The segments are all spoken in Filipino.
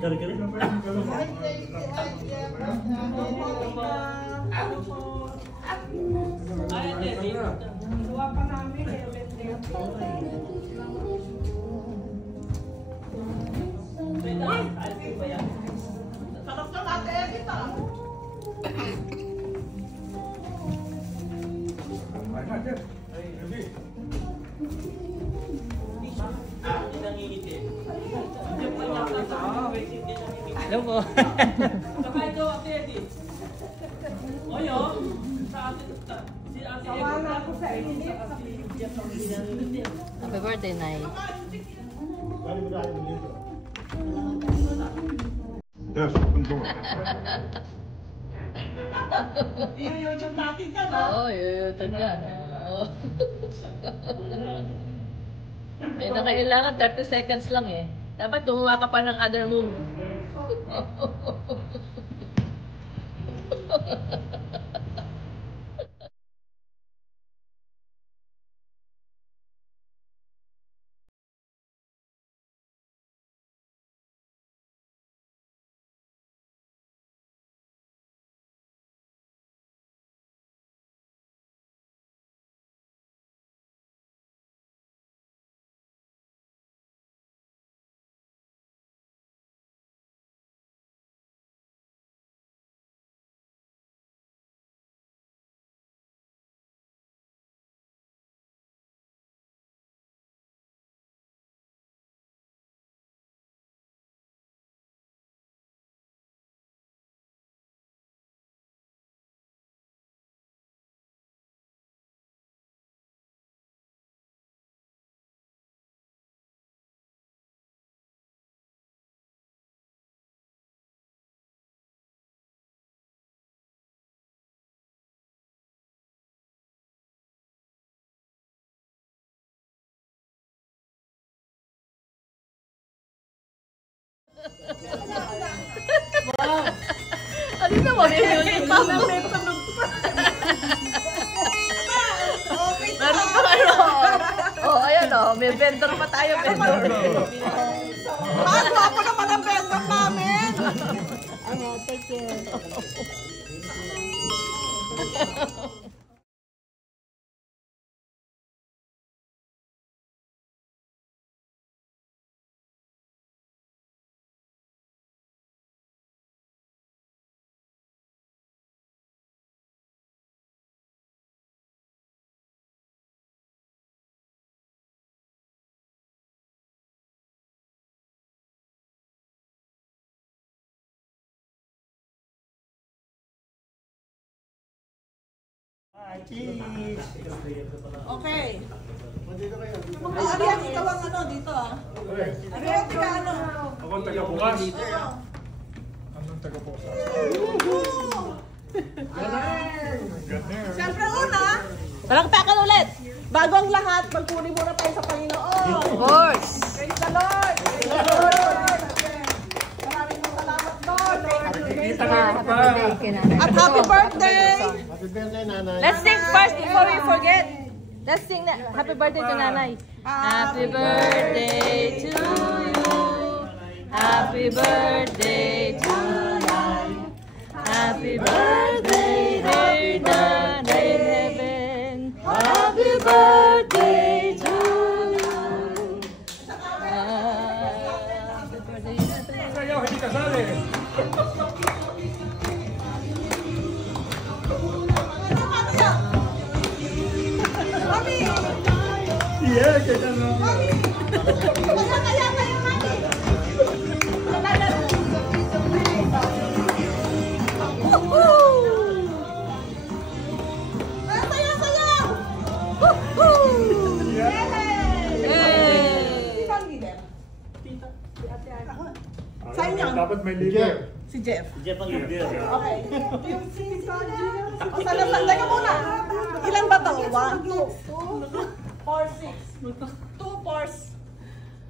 kari-kari. Sarap na natin kita. Hello po. Sakay ko, Ate Eddie. Oyo, sa ate, si Ate Eddie. Tawanan ako sa inyo. Happy birthday, Nay. Yes, untung. Iyuyutun natin ka na. Oo, yuyutun ka. Eh, nakailangan 30 seconds lang eh. Dapat gumawa ka pa ng other move. Wow! Ano na mo? May pa mo. Meron pa kayo. Oh, ayan o. May vendor pa tayo, vendor. Bago ako naman ang vendor namin. Ano, take care. Okay. Arian, ikaw ang ano dito ah. Arian, ikaw ano? Ako ang taga-bukas. Oo. Anong taga-bukas? Siyempre una, palakpakan ulit. Bago ang lahat, magpuni muna tayo sa Panginoon. Of course. Praise the Lord. Praise the Lord. Maraming salamat, Lord. Happy birthday, Kinana. At happy birthday. Happy birthday, nanay. Let's sing first before we forget. Let's sing na happy birthday to Nanay. Happy birthday to you. Happy birthday to you. Happy birthday, dear Nanay in heaven. Happy birthday to you. Happy birthday. Sayaw, hindi kasali. Mami! Yeah, kaya na. Mami! Kaya, Mami! Woohoo! Sayaw! Woohoo! Hey! Sino ang leader? Tita. Si Ate Ana. Sa inyo? Dapat may leader. Si Jeff. Jeff ang leader. Okay. Yung si Sanji. O sana, teka muna. Ilan ba to? 1, 2, 4, 6. 2, 4,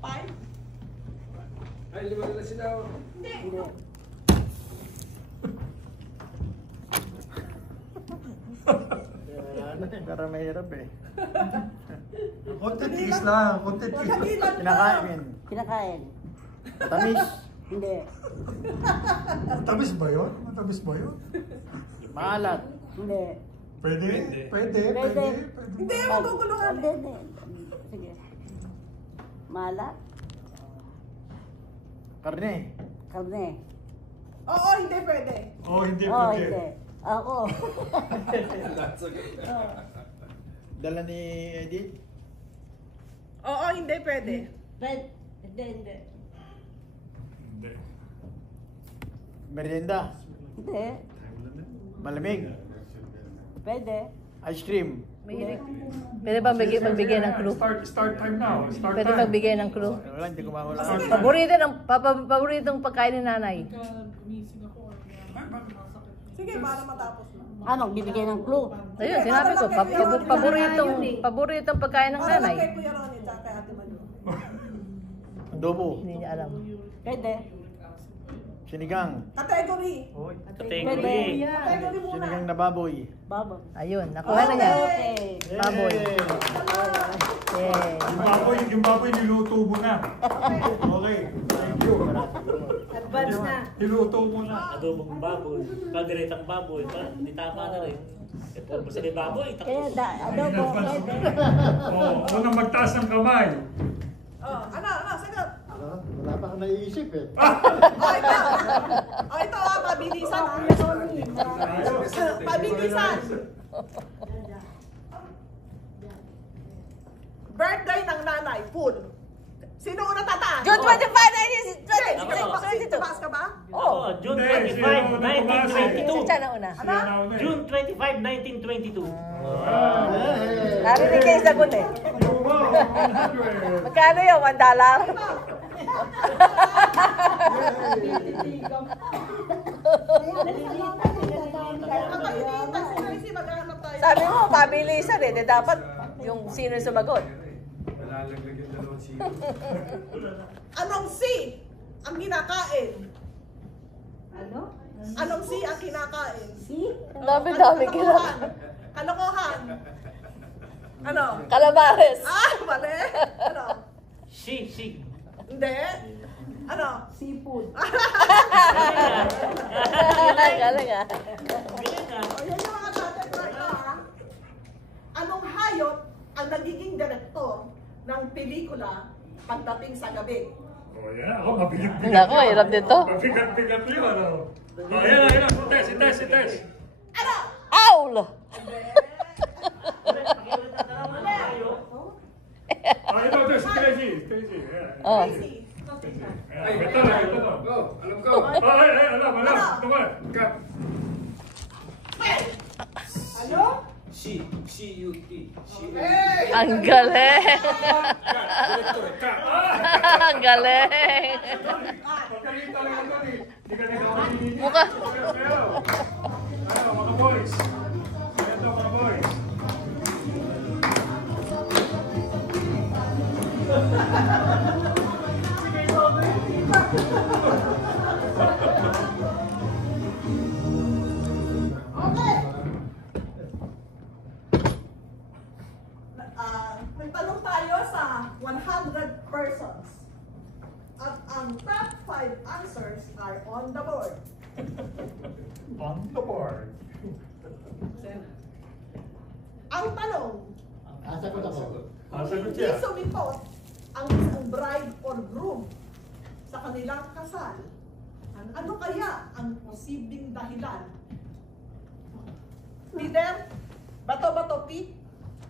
5? Ay, lima na sila. Hindi. Pero mahirap eh. Content is lang. Content is. Kinakain. Kinakain. Matamis. Hindi. Matamis ba yun? Matamis ba yun? Maalat. Hindi. Pwede? Pwede? Pwede. Hindi, maguguluhan. Hindi. Sige. Malat. Karne. Karne. Oo, hindi pwede. Oh, hindi Oh, pwede. hindi. Ako. Dala ni Edith. Oo, hindi pwede. Pwede. Hindi. Hindi. Merienda. Hindi. Malamig. Pwede. Ice cream. Pwede ba magbigay ng clue? Start time now. Start Pwede time. magbigay ng clue? Wala, hindi ko mawala. Paboritong pagkain ni nanay. Sige, para matapos na. Ano, bibigay ng clue? Ayun, sinabi ko, paboritong pagkain ng Para lang nanay. kay Kuya Ronnie at kay Ate Malu. Adobo. Hindi niya alam. Pwede. Sinigang. Category. Category. Category muna. Sinigang na baboy. Babo. Ayun, nakuha na niya. Okay. Baboy. Yay! Yay. Yung baboy niluto mo na. Okay. Thank you. Advance na. Niluto mo na. Adobong baboy. Kalderetang baboy. Hindi tama na rin. Ito, basta may baboy. Kaya adobo. Pwede. Oh, unang magtaas ng kamay. Oh, ano, sagot. Wala pa akong naiisip eh. Oh, ito. Oh, ito mabilisan. Mabilisan. Birthday ng nanay, full. Sino una tataan? June 25, 22. Tumaas ka ba? Oo, June Hindi, 25, sino tumaas eh? 1922. Siya na una. Sino na una eh? June 25, 1922. Narinig kayo sagot eh. Luma, 100. Magkano yun? $1? Sabi mo, pabilisan eh. Dapat yung sino sumagot. Nalalaglag yung dalawang sino. Anong C ang kinakain? Ano? Anong C ang kinakain? Si? Dami-dami Kalokohan. kila. Kalokohan. Ano? Calamares. Ah, mali. Ano? Sig. Hindi. Ano? Seafood. Galing ah. O, yan yung mga topic right now, ha? Anong hayop ang nagiging direktor ng pelikula pagdating sa gabi? Oh, yan. Oh, mabigat-bigat. Nako, hirap dito. Mabigat-bigat yun, ano? Oh, yan. Test. Ano? Owl! Ah, ito, si Tracy. Oh. Tracy. Ito na. Go, alam ko. Alam. Tumal. Hey! Ano? C-U-T. Hey! Ang galing! Director, cut. Ang galing! Pagkalit talaga ito eh. Hindi ka nagkakaroon. Mukha. Ano, mga boys. Ito, mga boys. Okay. Nagtanong tayo sa 100 persons. At ang top 5 answers are on the board. On the board. Ang tanong, Sagot ako. Sagot hindi siya. sumipot ang isang bride or groom sa kanilang kasal. Ano kaya ang posibleng dahilan? Peter, bato-bato Pete,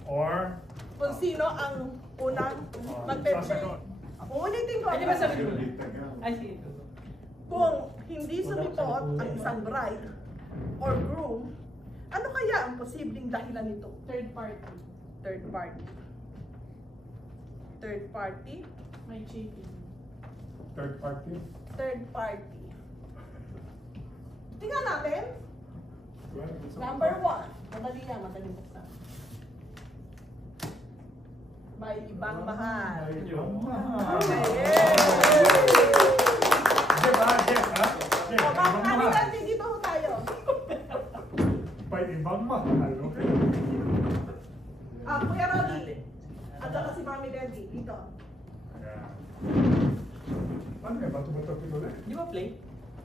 Or, kung sino ang unang magpe-play. Uulitin ko. Pwede ba sabihin mo? Ay, sige. Kung hindi sumipot ang isang bride or groom, ano kaya ang posibleng dahilan nito? Third party. Third party. Third party. May cheating. third party. Third party. Tingnan natin. Number 1. Madali yan, madali buksan. May ibang mahal. Okay. O, bakit kanilang dito ho tayo? May ibang mahal, okay? Kuya Roddy. At saka si Mami Daddy. Dito. Ano yan? Bato-bato pituloy? Di ba play?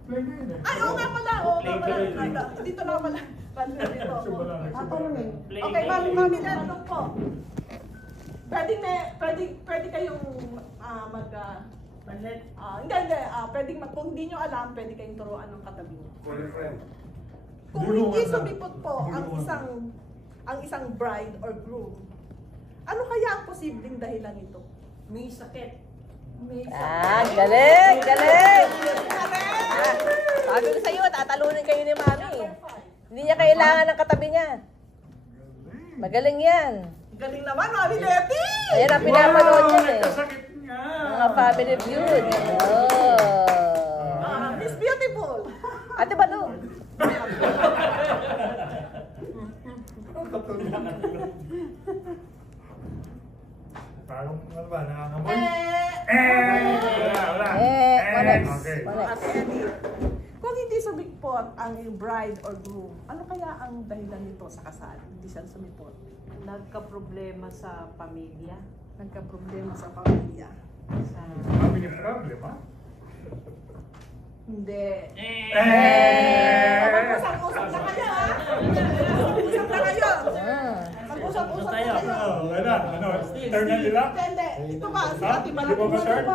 Play na yun eh. Ay, oo nga pala. Oo nga pala. Play. Dito na pala. Dito ako. Sumba lang. Play. Okay, mami na tanong po. Pwede kayong hindi, pwedeng kung hindi nyo alam, pwede kayong turuan ng katabi nyo. For your friend. Kung hindi sumipot po ang isang bride or groom, ano kaya ang posibleng dahilan nito? May sakit. May Galing! Galing! Sabi ko sa iyo, tatalunin kayo ni Mami. Hindi niya kailangan ng katabi niya. Magaling yan. Galing naman, Mami Leti! Ayan ang pinapanood niya eh. Nagkasakit nga. Mga family feud. Oh. Miss Beautiful! Ate Balu. Parang ano ba? Nangangamoy? Wala. Monex. Okay. Monex. Ate Eddie, kung hindi sumipot ang bride or groom, ano kaya ang dahilan nito sa kasal? Hindi siya sumipot. Nagka-problema sa pamilya. Nagka-problema sa pamilya. Sa... Family problem, ha? Hindi. Eh! Mag-usap-usap na kayo, ha? Mag-usap na kayo. Mag-usap-usap na kayo. Wala. Ano? Turn na nila? Hindi. Ito ba? Si Ha? Ate Di ba ba Balak. turn?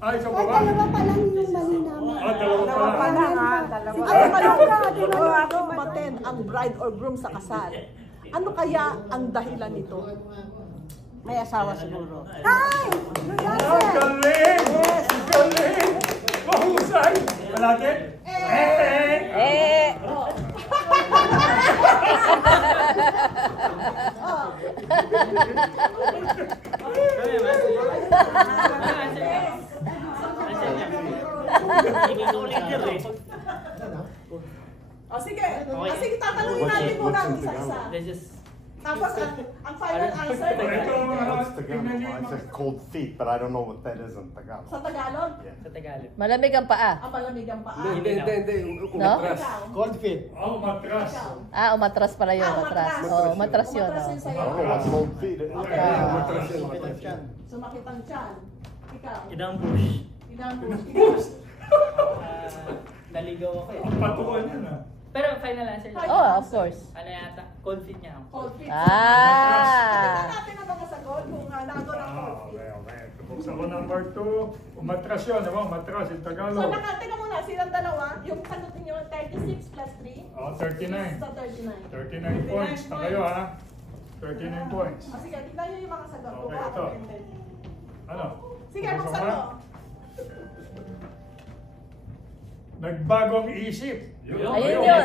Ah, isa pa ba? Dalawa pa lang yung mali namin. Ah, dalawa pa lang. Dalawa. Ano kaya kumaten ang bride or groom sa kasal? Ano kaya ang dahilan nito? May asawa siguro. Ay! Oh, galing! Galing! Mahusay! Malapit? Hindi ko leader eh. O sige. Sige, tatanungin natin muna ang isa-isa. Let's just... Tapos ang final answer Ito, It's tingnan niyo Tagalog. I yung said cold feet, but I don't know what that is in Tagalog. sa Tagalog, Sa Tagalog. Malamig ang paa. ang malamig ang paa. Hindi. No? Umatras. Ikaw. Cold feet. Oh, matras. Umatras pala yun. Umatras. Oh, umatras yun. Umatras Oh. yun I sa'yo. don't know what cold feet is. Matras yun. Sumakit ang tiyan. Ikaw. Inambush. Inambush. Naligaw ako eh. Ang patuan yan, ha? Pero final answer lang. Oh, of course. Ano yata? Confit niya ako. Cold feet. Ah. Tingnan natin ang mga sagot kung nandun ang cold feet. Okay. Tapos ako number 2. Umatras yun, diba? Umatras in So, Tagalog. tingnan muna, silang dalawa, yung sagot ninyo, 36 plus 3. Oh, 39. Sa 39. 39 points na kayo, ha? 39 points. Sige, tingnan nyo yung mga sagot. Okay, Buka ito. ako. Ano? Sige, Tapos buksan ako? mo. Nagbagong isip. Ayun yun.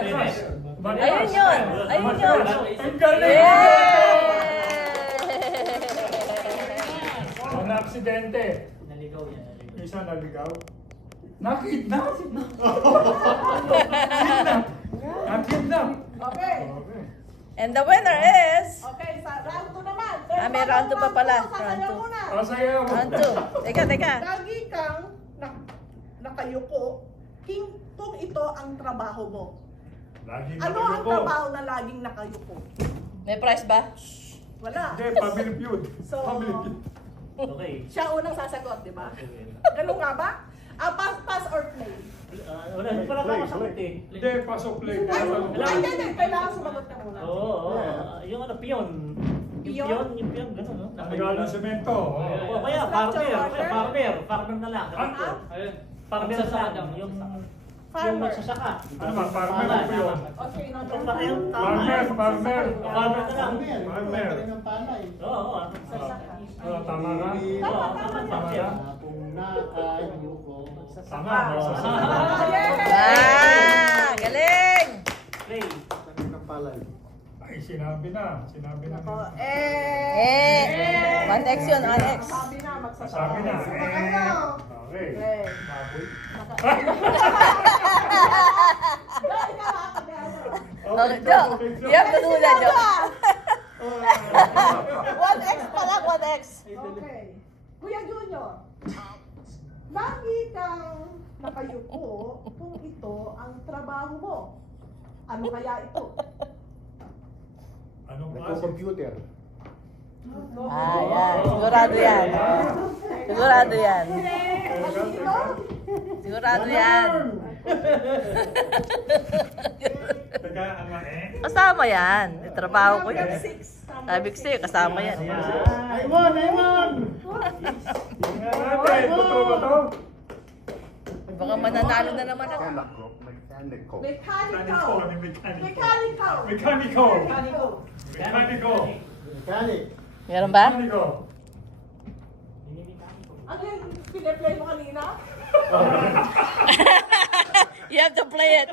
Umatras. Ayun yun. Ayun yun. Ang galing! Yay! Ang aksidente. Naligaw yan. Yung isa naligaw. Nakidnap! Nakidnap! Okay. Okay. And the winner is... Okay, sa round 2 naman. May round 2 pa pala. Sasayaw Round two. muna. Sasayaw. Round 2. Teka. Lagi kang nakayuko kung ito ang trabaho mo. Lagi Ano ang nakayuko. trabaho na laging nakayuko? May prize ba? Wala. Hindi, family feud. So, Family feud. Okay. siya unang sasagot, di ba? Ganun nga ba? Pass or play? Wala na pala ako sagot eh. Hindi, pasok play. Hindi. Kailangan sumagot ka muna. Oo. Yung ano, piyon. Piyon? Yung piyon, gano'n, no? Nakagal ng semento. O kaya, farmer. Farmer na lang. Ayun. Farmer sa lang. Yung Farmer. magsasaka. Ano ba, farmer o piyon? Okay, no. Kung pareho, Farmer. Farmer na lang. Farmer. Ang palay. Oo. Tama ka? Tama. ka? Kung nakayuko. Tama. Galing! Play. Ang palay. Ay, sinabi na. Sinabi na. Eh! 1x yun, 1x. Sabi na, magsasaka. Sabi na. Kayo. Okay. Okay. Baboy. Okay, Jo. You have to do that, Jo. 1x pa lang, 1x. Okay. Kuya Junior, lagi kang nakayuko kung ito ang trabaho mo. Ano kaya ito? Anong klase? Nagko-computer. Yan. Sigurado yan. Sigurado yan. Malino? Sigurado yan. Teka, ama eh. Kasama yan. Trabaho ko yan. Six. Sabi ko sa'yo, kasama yan. Aimon! Aimon! Ate, totoo ba to? Baka mananalo na naman ako. Mechanical. Mechanical. Mechanical. Mechanical. Mechanical. Mechanical. Mechanic. Meron ba? Mechanical. Ano yung pinaplay mo kanina? You have to play it.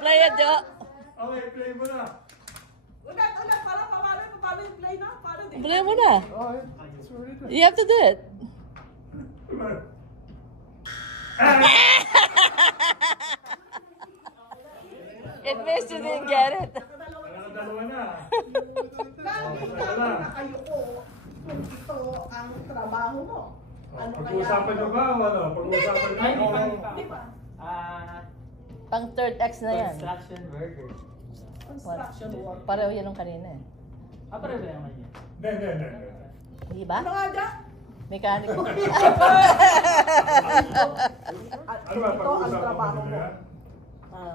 Play it, Jo. Okay, play mo na. Ulit, para paano yung play na? Paano din? Play mo na. Oh, it's already done. You have to do it. It means you didn't get it. Dalawa na. Bakit na kayo ko kung ito ang trabaho mo? Ano kaya? Pag-uusapan nyo ba o ano? Pag-uusapan nyo? Di ba? Pang third X na yan. Construction worker. Construction work. Pareho yan nung kanina eh. Pareho ba naman yun? Hindi. Di ba? Ano nga dyan? Mekaniko. Ano ba? Ito ang Pag-uusapan trabaho mo mo. na?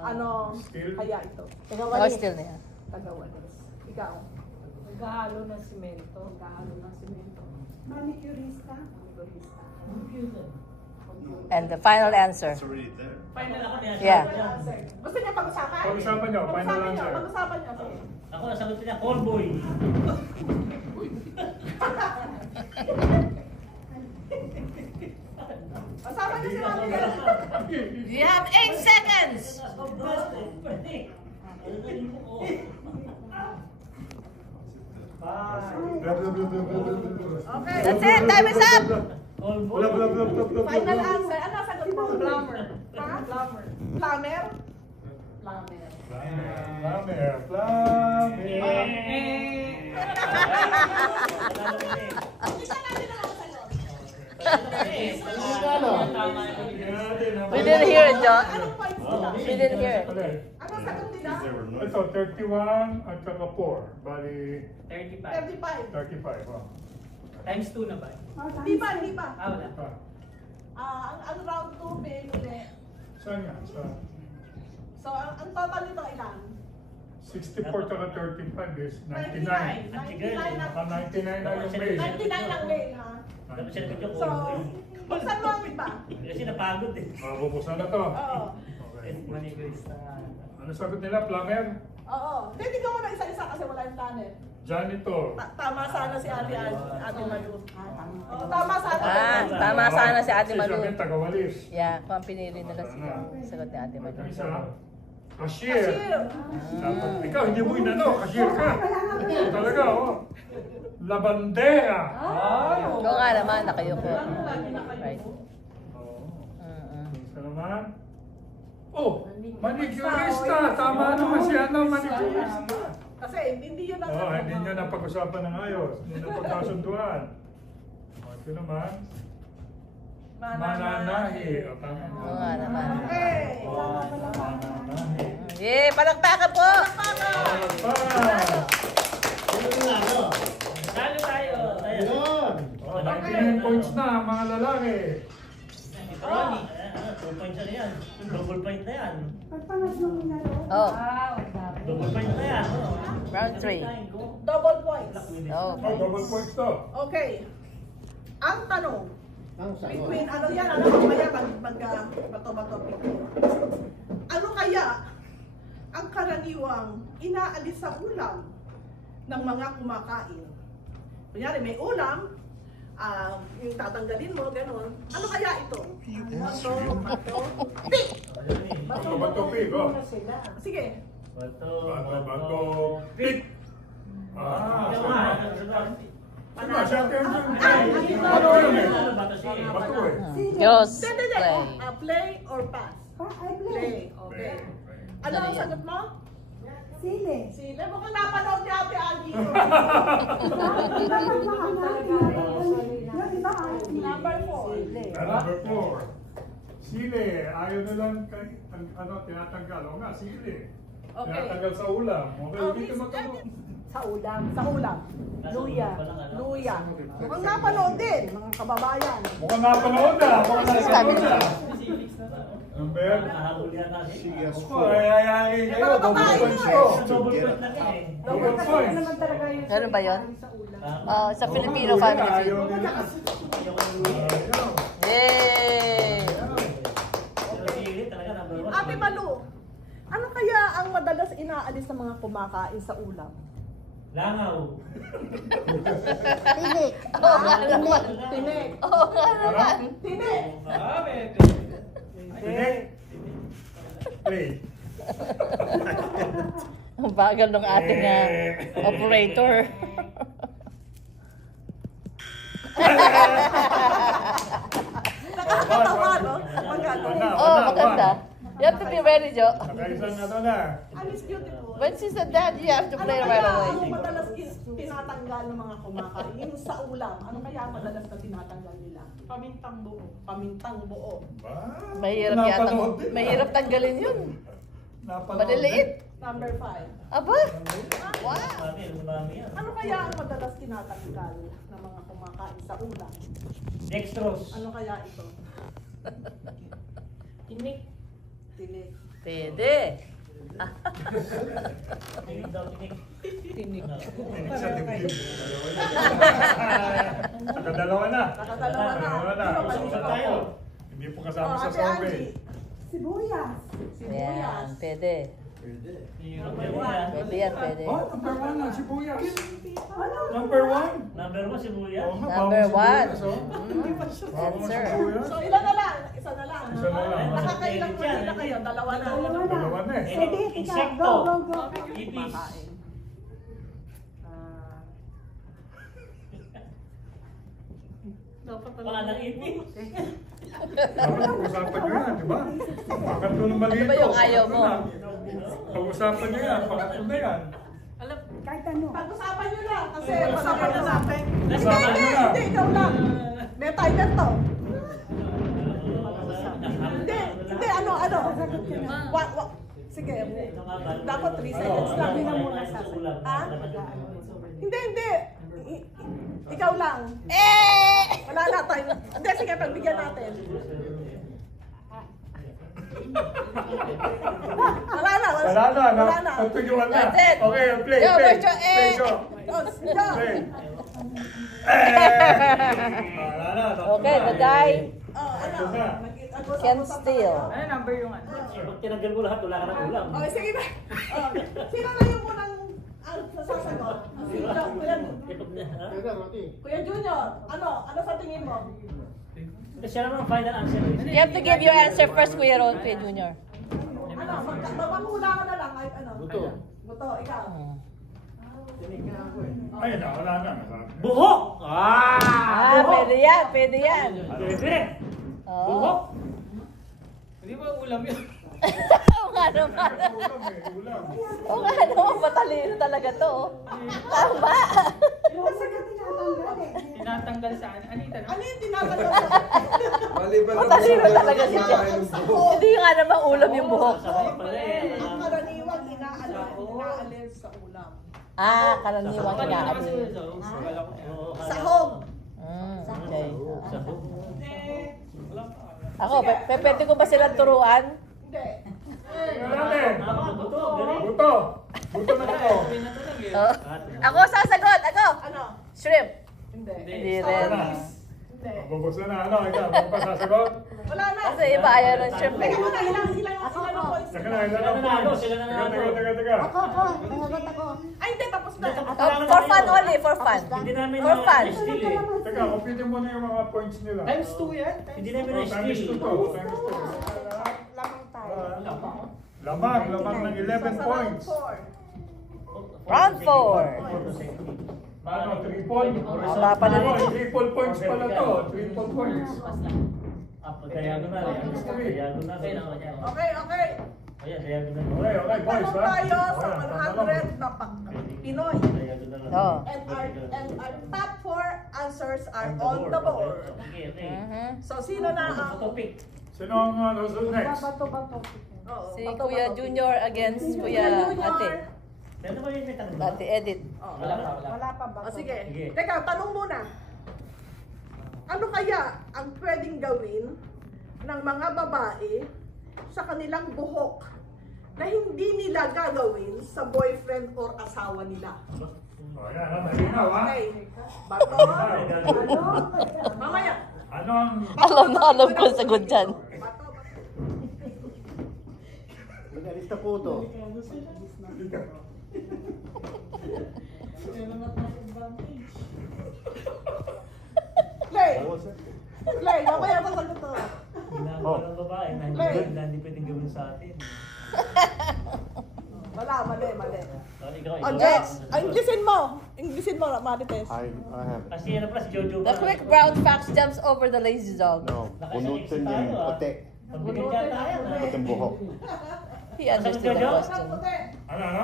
Ano Skill? kaya ito? Oh, still na yan. Tagawalis. Ikaw. Naghahalo ng simento. Magkahalo ng simento. Manicurista. Manicurista. And the final answer. It's already there. Final ako niya. Yeah. Gusto niya pag-usapan? Pag-usapan nyo, final answer. Pag-usapan niya. Sige. Ako nasagot niya, callboy. Kasama niya si Mami Mel. You have 8 seconds. Okay. That's it. Time is up. Callboy. Final answer. Ano sagot mo? Plumber. Ha? Plumber. Plumber? Plumber. We didn't hear it, John. Anong points nila? We didn't hear it. Anong sagot nila? Ito, 31 at saka 4. Bali, 35. 35. 35. Oh. Times 2 na ba? Hindi pa, hindi pa. Wala. Ang round 2, Bill, uli. Saan nga? Sa So, ang total nito ilan? 64 tsaka 35 is 99. 99 na. 99 na yung base. 99 lang, Bill, ha? Tapos siya nagot yung So, callboy. buksan mo ang iba. Kasi napagod eh. Mabubusan na to. Oo. Okay. Manicurista. Ano sagot nila? Plumber? Oo. Hindi ka muna isa-isa kasi wala yung planet. Janitor. Tama sana si Ate Malu. Oo, tama sana. Tama sana si Ate Si Malu. Jacqueline tagawalis. Yeah, kung ang pinili nila sagot ni Ate Malu. Isa, cashier. Cashier. Dapat, ikaw, hindi mo inano, cashier ka. Talaga, oh. Labandera. Oo nga naman, nakayuko. Right. Isa naman. Oh, manicurista. Tama naman si ano, manicurista. Kasi hindi yun ang Oh, hindi nyo napag-usapan ng ayos. Hindi na pagkasunduan. Ito naman. Mananahi. O, tama. Oo nga naman. Okay. Mananahi. Yay, palakpakan po! Talo tayo. Yun! Oh, 19 points na, mga lalaki. Ronnie. 2 points na yan. Double point na yan. Oh, Double point na yan. round 3. Double points. Oh, Oh, double points to. Okay. Ang tanong, Ang sagot. between ano yan, ano mamaya bato-bato. Ano kaya ang karaniwang inaalis sa ulam ng mga kumakain? Kunyari, may ulam, yung tatanggalin mo, gano'n. Ano kaya ito? Bato, pig, oh. Sige. Bato, pig. Ano, siya kayo Bato yun eh. Bato eh. Diyos, Hindi. play. Play or pass? Play. Okay. Ano ang sagot mo? Sili. Sile. Mukhang napanood ni Ate Algie. Number 4. Number 4. Sili. Ayaw nilang tinatanggal. O nga, sili. Okay. Tinatanggal sa ulam. Okay, Oh, hindi ka magkano. Sa ulam. Luya. Mukhang napanood din, mga kababayan. Mukhang napanood na. Mukhang napanood na. Felix na to. Ang bed. Nakahabol yan natin. Ako, ayayari kayo. Mga Double babae points to ko. Double point lang yan eh. Double points. naman talaga yun. Ganun ba yun? Sa ulam. Sa Filipino family feud. Ayaw nila. Ayaw. Yay! Pero si Ili talaga number 1. Ate Malu, ano kaya ang madalas inaalis ng mga kumakain sa ulam? Langaw. Tinik. Oo nga naman. Tinik. Oo nga naman. Tinik. Ah, pwede. Tinik. Play. Ang bagal ng ating operator. Nakakatawa, no? Maganda. Oh, maganda. You have to be ready, Jo. Nakaisang na to na. And it's beautiful. When she said that, you have to play Ano right kaya away. ang madalas tinatanggal ng mga kumakain? Yung sa ulam, ano kaya ang madalas na tinatanggal nila? Pamintang buo. Pamintang buo. Ba? Mahirap yata. Napanood din. Mahirap tanggalin yun. Napanood Maliliit. Number 5. Aba! Wow! Mami yan. Ano kaya ang madalas tinatanggal ng mga kumakain sa ulam? Dextrose. Ano kaya ito? Tinik. Tinik. Pwede. Tinig daw, tinig. Tinig. Tinik sa dibdib. Nakadalawa na. Nakadalawa na. Nakadalawa na. Ano Gusto pa tayo. ito? Hindi po kasama sa Ate survey. Angie. Sibuyas. Yan, Sibuyas. pwede. Number 1. Pwede yan, pwede. Oh, number 1 na, sibuyas. Ano? Number 1. Number 1 si Buya. Oo nga, Number bawang 1. sibuyas, oh. Bawang Answer. sibuyas. So ilan na lang? Isa na lang. Isa na lang. Nakakailang pa na kayo? Dalawa na. Dalawa na eh. Sige, ikaw. Insekto. Go, go, go. Ipis. Dapat Pangalang ipis. Dapat pag-usapan nyo yan, di ba? Pangatlo ng malito. Ano ba yung ayaw mo? Pag-usapan nyo yan, pangatlo na yan. Kahit ano. Pag-usapan nyo lang kasi pag-usapan na natin. Let's Hindi, go. hindi, hindi, ikaw lang. May timer to. Hindi, hindi, ano. Sige, dapat 3 seconds lang. Hindi na muna sa Ha? Hindi, hindi. Ikaw lang. Wala na tayo. Hindi, sige, pagbigyan natin. Wala na. Wala na. Pagtujuan na. That's it. Okay, play, Yo, play. Bercho, Play, go. Oh, go. Play. Wala na. Okay, the die. Oh, ano? Can steal. Ano number yung ano? Pag tinanggal mo lahat, wala ka ng ulam. Okay, sige na. Oh, sino na yung unang sasagot? Kuya Junior, ano sa tingin mo? Siya naman ang final answer. You have to give your answer first, Kuya Ron, Kuya Junior. Ano, magpapahula ka na lang kahit ano. Buto. Buto, ikaw. Ayun na, wala na. Buhok! Pwede yan, pwede yan. Pwede. Oo. Buhok! Hindi ba ulam yun? Oo nga naman. Ulam eh, ulam. Oo nga naman, matalino talaga to. Tama. Kasi ka tinatanggal eh. Tinatanggal sa ano? Ano yung tanong? Ano yung tinatanggal sa Maliban lang Matalino sa talaga si Jeff. Hindi nga naman ulam yung buhok. Sarap pala eh. ang karaniwang inaalis sa ulam? Karaniwang Kasi inaalis. wala ko yan. Oo, Sahog. Okay. Sahog. Ako, pwede ko ba silang turuan? Hindi. Wala na eh. Tama, buto. Galing. Buto. Buto na ito. Sabi na to lang eh. Oo. Ako sasagot, ako. Ano? Shrimp. Hindi. Hindi rin. Hindi. Mabubos na. Ano, ikaw, magpasasagot. Wala na. Kasi iba ayaw ng shrimp eh. Teka muna, ilang points? Saka na, ilan Sila ang na nanalo, points? sila na nanalo. Teka. Ako, nangagot ako. Ay, hindi, tapos na. For fun only, for fun. Hindi namin For fun. na-steal eh. Teka, kumpitin mo na yung mga points nila. Times 2 yan? Hindi namin Oh, times na-steal. 2 to. Times 2. Lamang tayo. Lamang ng 11 points. Round 4. Ano, triple? Wala pa na rin. Triple points pala to. Triple points. Diagonal eh. Diagonal. Okay. Ayan, diagonal. Okay, boys. Tanong tayo sa 100 na Pinoy. Diagonal lang. Oo. And our top 4 answers are on the board. Okay. So, sino na ang... Topic. Sino ang susunod next? Bato-bato. Oo, Si bato-bato. Kuya Junior against Kuya Ate. Pwede ba yung may tanong? Ate Edit. Oo. Wala pa. Wala pa ba? O, sige. Sige. Teka, tanong muna. Ano kaya ang pwedeng gawin ng mga babae sa kanilang buhok na hindi nila gagawin sa boyfriend or asawa nila. O yan, malinaw ha. Okay. Bato. Ano? Mamaya. Ano ang... Alam ko ang sagot dyan. Bato. Inalis na po to. Play. Play. Mamaya pa sagot to. Ginagawa ng babae na hindi pwedeng gawin sa atin. Wala, mali. Ikaw, Oh, Jex. Inglesin mo. Inglesin mo, Marites. I have... Kasi ano pala si Jojo. The quick brown fox jumps over the lazy dog. No. Bunutin yung puti. Pagbigyan ka tayo na. Puting buhok. He understood the question. Ano?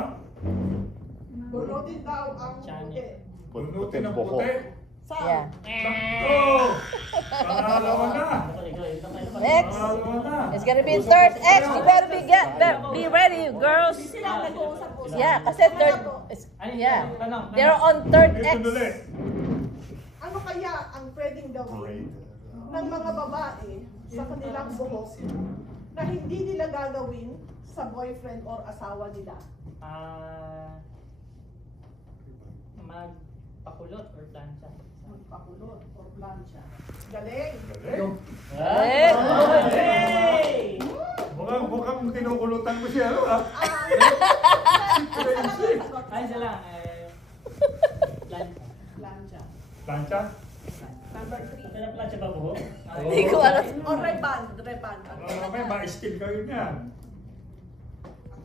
Bunutin daw ang puti. Puting buhok. Yeah. Sakto! Pangalawa na! X. Pangalawa na! It's gonna be third X. You better be ready, girls. Yeah, kasi third. Yeah. They're on third X. Ito dali. Ano kaya ang pwedeng gawin ng mga babae sa kanilang buhok na hindi nila gagawin sa boyfriend or asawa nila? Magpakulot or plancha. Magpakulot or plancha. Galing! Hey! Mukhang kinukulutan mo siya, ano ha? Ay, sila. Plancha. Plancha? Number 3. Pinaplatsa ba buhok? Hindi ko alam. Or reban. May ma-skill kayo niyan.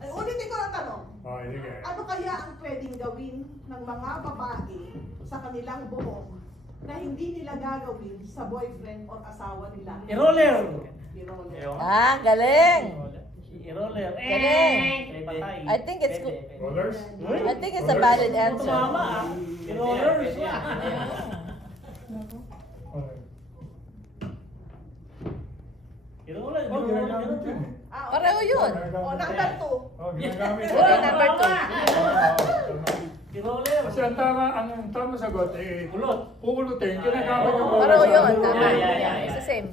Ay, ulitin ko ang tanong. Sige. Ano kaya ang pwedeng gawin ng mga babae sa kanilang buhok na hindi nila gagawin sa boyfriend or asawa nila? I-roller! I-roller. Ah, galing. I-roller. Galing. Patay. I think it's good. Rollers? I think it's a valid answer. Tumama ah. I-rollers. I-roller. Oh, ginagamit yun eh. Pareho yun. O, number 2. Oh, ginagamit yun. Okay, number 2. I-roller. Kasi ang tama sagot eh, Kulot. kukulutin, ginagamit yung Pareho rollers. yun. Tama. Yeah. Yeah, it's the same.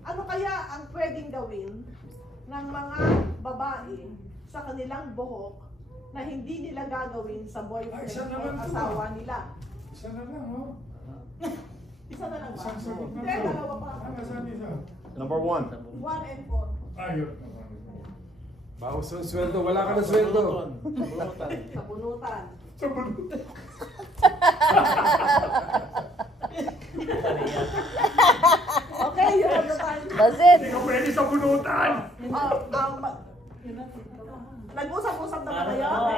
Ano kaya ang pwedeng gawin ng mga babae sa kanilang buhok na hindi nila gagawin sa boyfriend Isa or naman to. asawa nila? Isa na lang, oh. Isa na lang ba? Isang sagot na Hindi, to. dalawa pa. Nasaan isa? Number 1. 1 and 4. Ayun. Bawas ng sweldo, wala ka ng sweldo. Sa bunutan. Sa bulo. Okay, yun ang bunutan. That's it. Hindi ka pwede sa bunutan. Nag-usap-usap na ba kayo? Ano?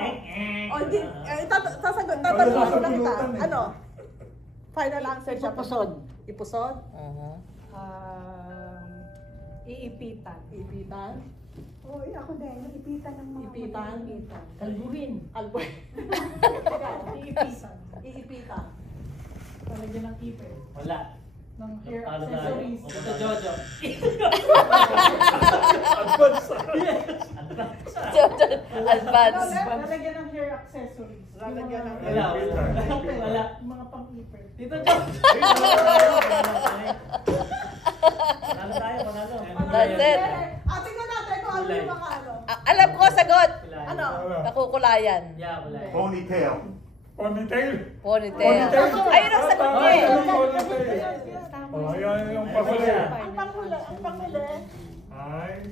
O, hindi. Tatanungin ko lang kita. Ano? Final answer siya. Ipusod. Ipusod? Iipitan. Ipitan? Uy, ako din. Iipitan ng mga Ipitan? Kalbuhin. Alboy. Iipitan. Iipitan. Talagyan ng ipin. Wala. Ng hair Talo tayo. accessories. Ito, Jojo. Advance. Talagyan ng hair accessories. Lalagyan ng Wala. Wala. Mga pang-ipin. Dito, Jojo. Panalo tayo, panalo. That's it. Tingnan natin kung ano yung mga ano. Alam ko sagot. Ano? Nakukulayan. Yeah, wala. Ponytail. Ponytail. Ponytail. Ayun ang sagot niya eh. Ponytail. Oh, ayan yung pahuli. Ang panghuli. Ay,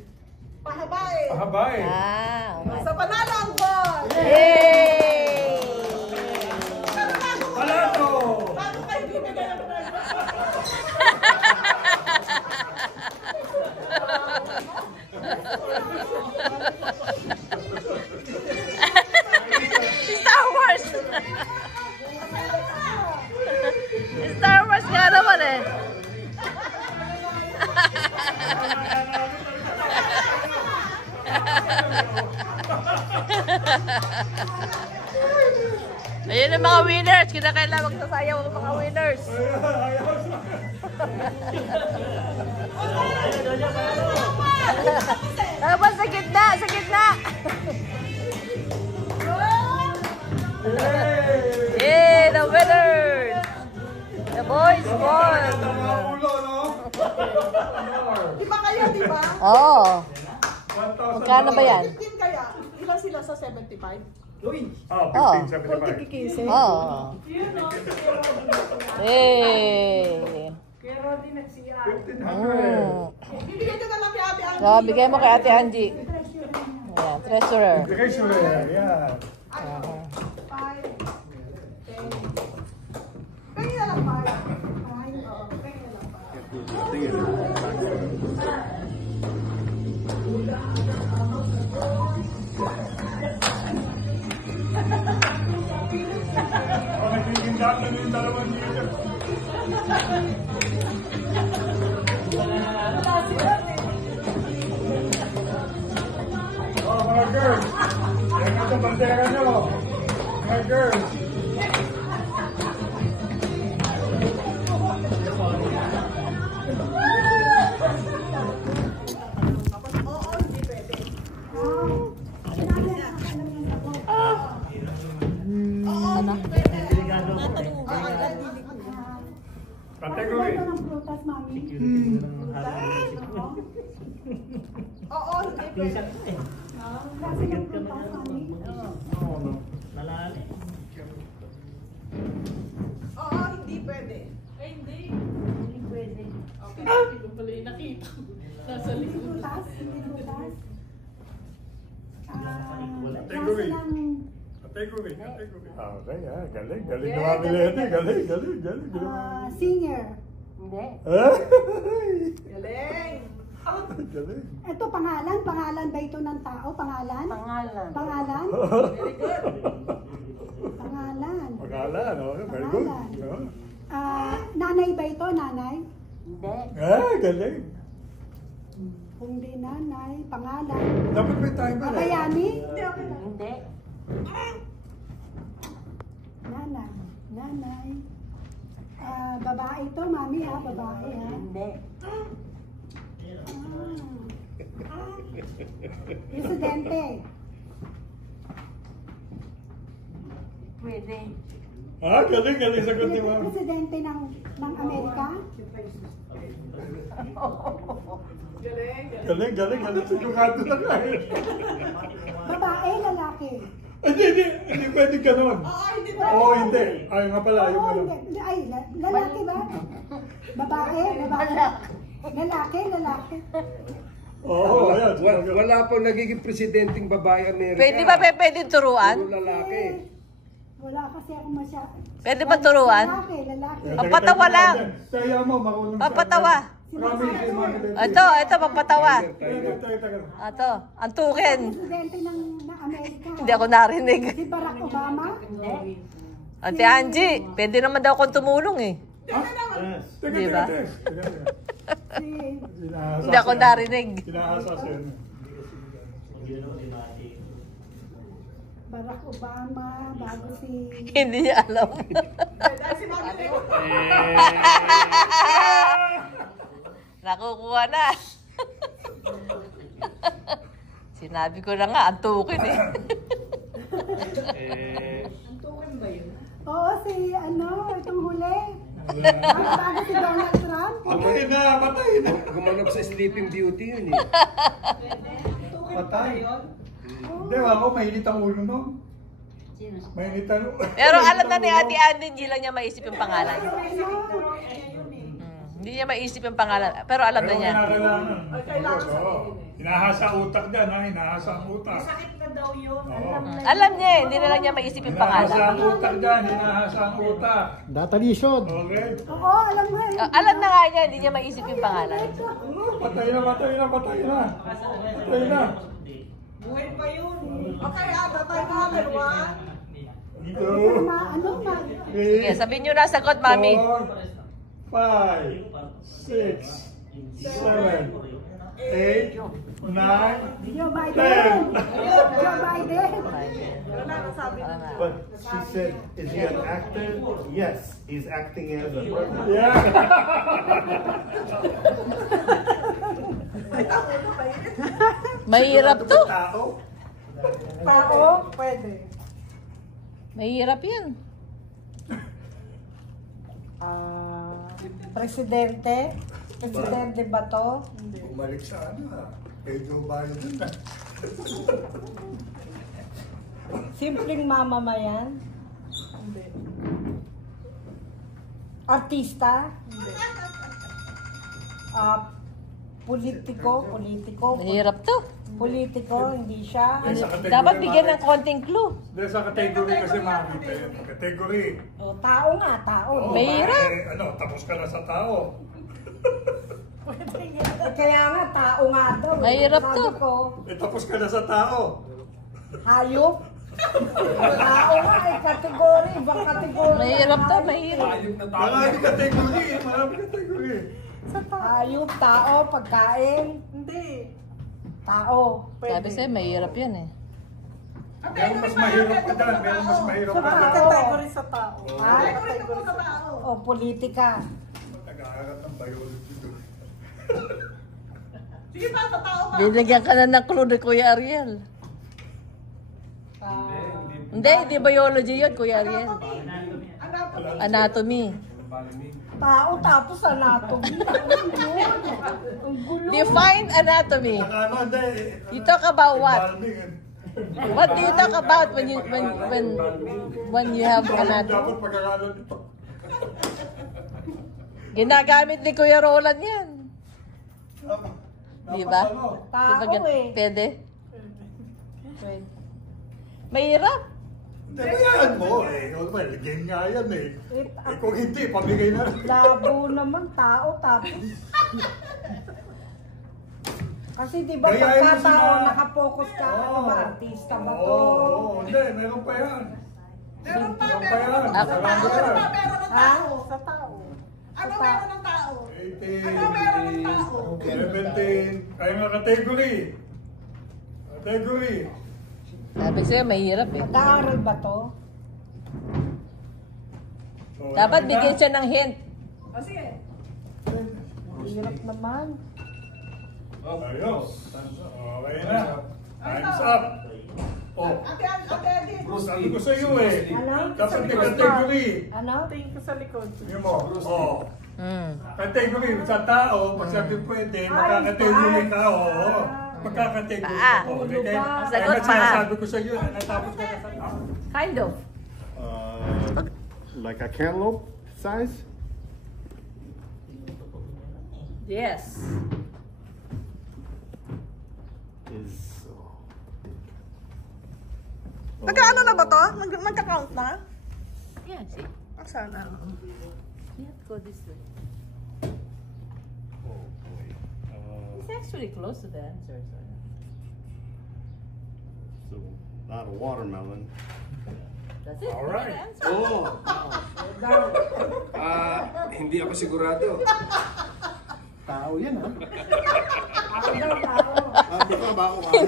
Pahabae. pahaba eh. Ah, okay. Sa panalo ang ball. Yay! Palado! Bago kayo bibigyan ng prize. Star Wars! Star Wars nga naman eh. Ayun ang mga winners. Kinakailangan magsasayaw ang mga winners. Dapat sa gitna! Sa gitna! Yay! The winners! The boys won! Ulo, no? Di ba kayo, di ba? Oo. 1,000. Magkano ba yan? 15 kaya. Ilan sila sa 75? Oh, 15, 75. Oo. Hey. 1,500. Bibigyan ko na lang kay Ate Angie. So, bigay mo kay Ate Angie. Ayan, treasurer. Treasurer, yan. 5, 10. Pengi na lang, Mark. Pengi na lang, Mark. Oh, nagiging daan na yung dalawang dito. Oh, mga girls. Yan nga sa bandera nyo. Mga girls. Oo, hindi pwede. Ano? Delikado ko eh. Category. Security ko ng halaman. Oo, hindi pwede. T-shirt eh. Sigat ka na yan. Oo, no. Nalali. Oo, hindi pwede. Ay, hindi. Okay. Hindi ko pala yung nakita. Nasa likod. Category. Category. Category. Okay, ah. Galing. Galing na Mami Leti. Galing. Galing. Galing. Singer. Galing. Galing. Ito pangalan? Pangalan ba ito ng tao? Pangalan? Pangalan. Pangalan? Very good. Pangalan. Pangalan, okay. Very good. Pangalan. Nanay ba ito? Nanay? Ah, galing. Kung di nanay, pangalan. Dapat may timer eh. Bayani? Hindi, okay lang. Nanay. Nanay. Babae ito, mami ha? Babae ha? Presidente. Ah, galing. Galing sagot ni Mami. Presidente ng Amerika? Galing. Galing. Galing. Galing. Sigurado na nga eh. Babae, lalaki? Hindi pwede ganun. Oo, hindi pwede. Oo, hindi. Ay, nga pala. Yung Oo, ano. hindi. Ay, lalaki ba? Babae, babae. Lalaki. Oo, ayan. Wala pong nagiging presidenteng babae Amerika. Pwede ba pwede turuan? Puro lalaki. Wala kasi ako masyado. Pwede ba turuan? Lalaki. Papatawa lang. Kaya mo, marunong Papatawa. Mami, si Mami Leti. Ito, papatawa. Taga. Ito, antukin. Presidente ng Amerika. Hindi ako narinig. Si Barack Obama? Ate Angie, pwede naman daw akong tumulong eh. Taga. Di ba? Si... Hindi ako narinig. Sinahasa siya. Barack Obama, bago si... Hindi niya alam. Dahil si Mami Leti. Nakukuha na. Sinabi ko na nga, antukin eh. Oo, si itong huli. Bago si Donald Trump. Patay na. Gumanap sa Sleeping Beauty yun eh. Patay. Hindi, ako mainit ang ulo mo. Mainit ang ulo. Pero alam na ni Ate Andy, hindi lang niya maisip yung pangalan. Hindi niya maisip yung pangalan, pero alam na niya. Hinahasa utak dyan, ha? Hinahasa ang utak. Sakit na daw yun. Alam niya eh, hindi na lang niya maisip yung Hinahasa pangalan. ang utak dyan, hinahasa ang utak. Datanisyon. Okay? Oo, alam mo. Alam na nga niya, hindi niya maisip yung pangalan. Patay na. Patay na. Buhay pa yun. Okay, tatay number 1. Dito. Sige, sabihin niyo na sagot, Mami. 4, 5, 6, 7, 8, 9, Joe Biden. 10. Joe Biden. Wala na sabi na. But she said, is he an actor? Yes, he's acting as a person. Yeah. Mahirap to. Tao. Tao, pwede. Mahirap yan. Presidente. Presidente ba to? Bumalik sa Pedro Bayo din na. Simpleng mamamayan? Hindi. Artista? Hindi. Politiko? Mahirap to. Politiko, hindi siya. Dapat bigyan ng konting clue. Dahil sa category kasi makikita yun. Category. O, tao nga, tao. Oo, Mahirap. tapos ka na sa tao. Kaya nga, tao nga daw. Mahirap to. Sabi ko, Tapos ka na sa tao. hayop. Tao nga, kategory. Ibang kategory. Mahirap to, mahirap. Ayun na tao. Marami category. Hayop, tao, pagkain. Hindi. Tao. Sabi sa'yo, mahirap yan eh. Meron mas mahirap pa dyan. Meron mas mahirap pa dyan. Category sa tao. Ha? Category sa tao. O, politika. Nag-aaral ng biology doon. Sige pa, sa tao pa. Binigyan ka na ng clue ni Kuya Ariel. Hindi biology yun, Kuya Ariel. Anatomy. Tao, tapos anatomy. Ang gulo. Define anatomy. Hindi. You talk about what? Balding, eh. What do you talk about when you have anatomy? Dapat pag-aralan ito. Ginagamit ni Kuya Roland yan. Di ba? Tao Di ba eh. pwede? Pwede. Mahirap. Hindi ba yan mo? Well, game nga yan eh. Kung hindi, pamigay na rin. Labo naman, tao, tapos. Kasi di ba Gayahin mo pagkatao, sila. nakapokus ka, ano ba, artista ba to? Oo, hindi, meron pa yan. Meron pa, Meron pa meron yan. pa. Sa Sarado tao, yan. ano pa meron ng Ha? tao? Sa tao. Ano meron ng tao? 18, Ano meron ng tao? 17, kaya nga category. Category. Sabi sa'yo, mahirap eh. Nag-aaral ba to? So, Dapat nakita? bigyan siya ng hint. O sige. Hirap naman. Ayos. Okay na. Time's up. Oh, Ate Eddie. sabi ko sa iyo eh. Ano? Dapat may category. Ano? Tingin ko sa likod. Yun mo. Oh. Mm. Category sa tao, pag sabi pwede, magkakategory ka. Oo. Magkakategory Paa. ka. Okay? Ang sagot, Kaya paa. sabi ko sa iyo, natapos ka na sa tao. Kind of. Like a cantaloupe size? Yes. Nagkaano na ba to? Nagka-count na? Yeah, see? Sana. You have to go this way. It's actually close to the answer. So, not a watermelon. That's it. All right. That's the answer. Oo. Hindi ako sigurado. Tao yan, ha? Tao daw, tao. Baka ba ako kayo?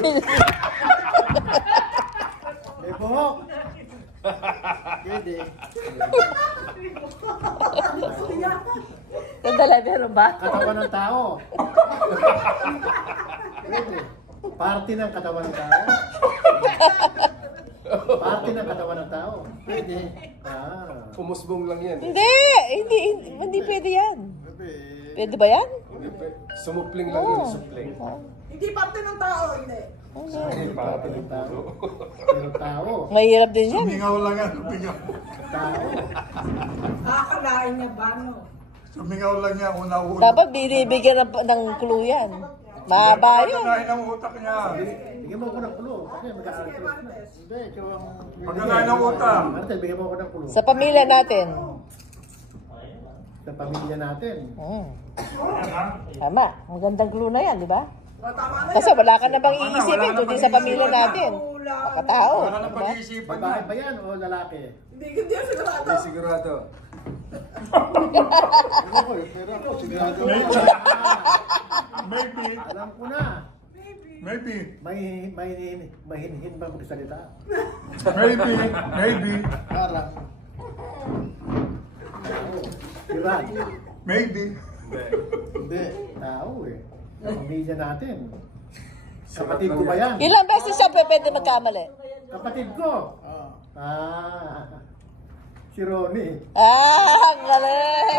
May buhok. Pwede. Sandali, meron ba? Katawan ng tao. Pwede. Party ng katawan ng tao. Party ng katawan ng tao. Pwede. Umusbong lang yan. Hindi pwede yan. Pwede ba yan? Sumupling lang yun, supling. Hindi parte ng tao, hindi. Ay, para Party ng tao. Pero tao. Mahirap din yan. Sumingaw lang yan, sumingaw. Tao. Kakalain niya ba, no? Sumingaw lang yan, una-una. Dapat binibigyan ng clue yan. Mahaba yun. Pagkakain ng utak niya. Bigyan mo ako ng kulo. Kasi mag-aaral ko. Hindi, ikaw ang... Pagkakain ng utak. Martel, bigyan mo ako ng kulo. Sa pamilya natin. Sa pamilya natin. Tama. Ang gandang clue na yan, di ba? O, tama na Kasi yan. wala ka na bang Wala iisipin na kundi pang sa pamilya iisipan natin. Katao. Wala ka na Diba? pag-iisipan Babae niya. ba yan o lalaki? Hindi yan sigurado. Hindi sigurado. Ako eh, pero ako sigurado. Maybe. Alam ko na. Maybe. Mahinhin ba magsalita? Maybe. Para. Diba? Maybe. Hindi. Tao eh. Sa pamilya natin. Kapatid ko ba yan? Ilang beses siya pwede magkamali? Kapatid ko. Si Ronnie. Ang galing!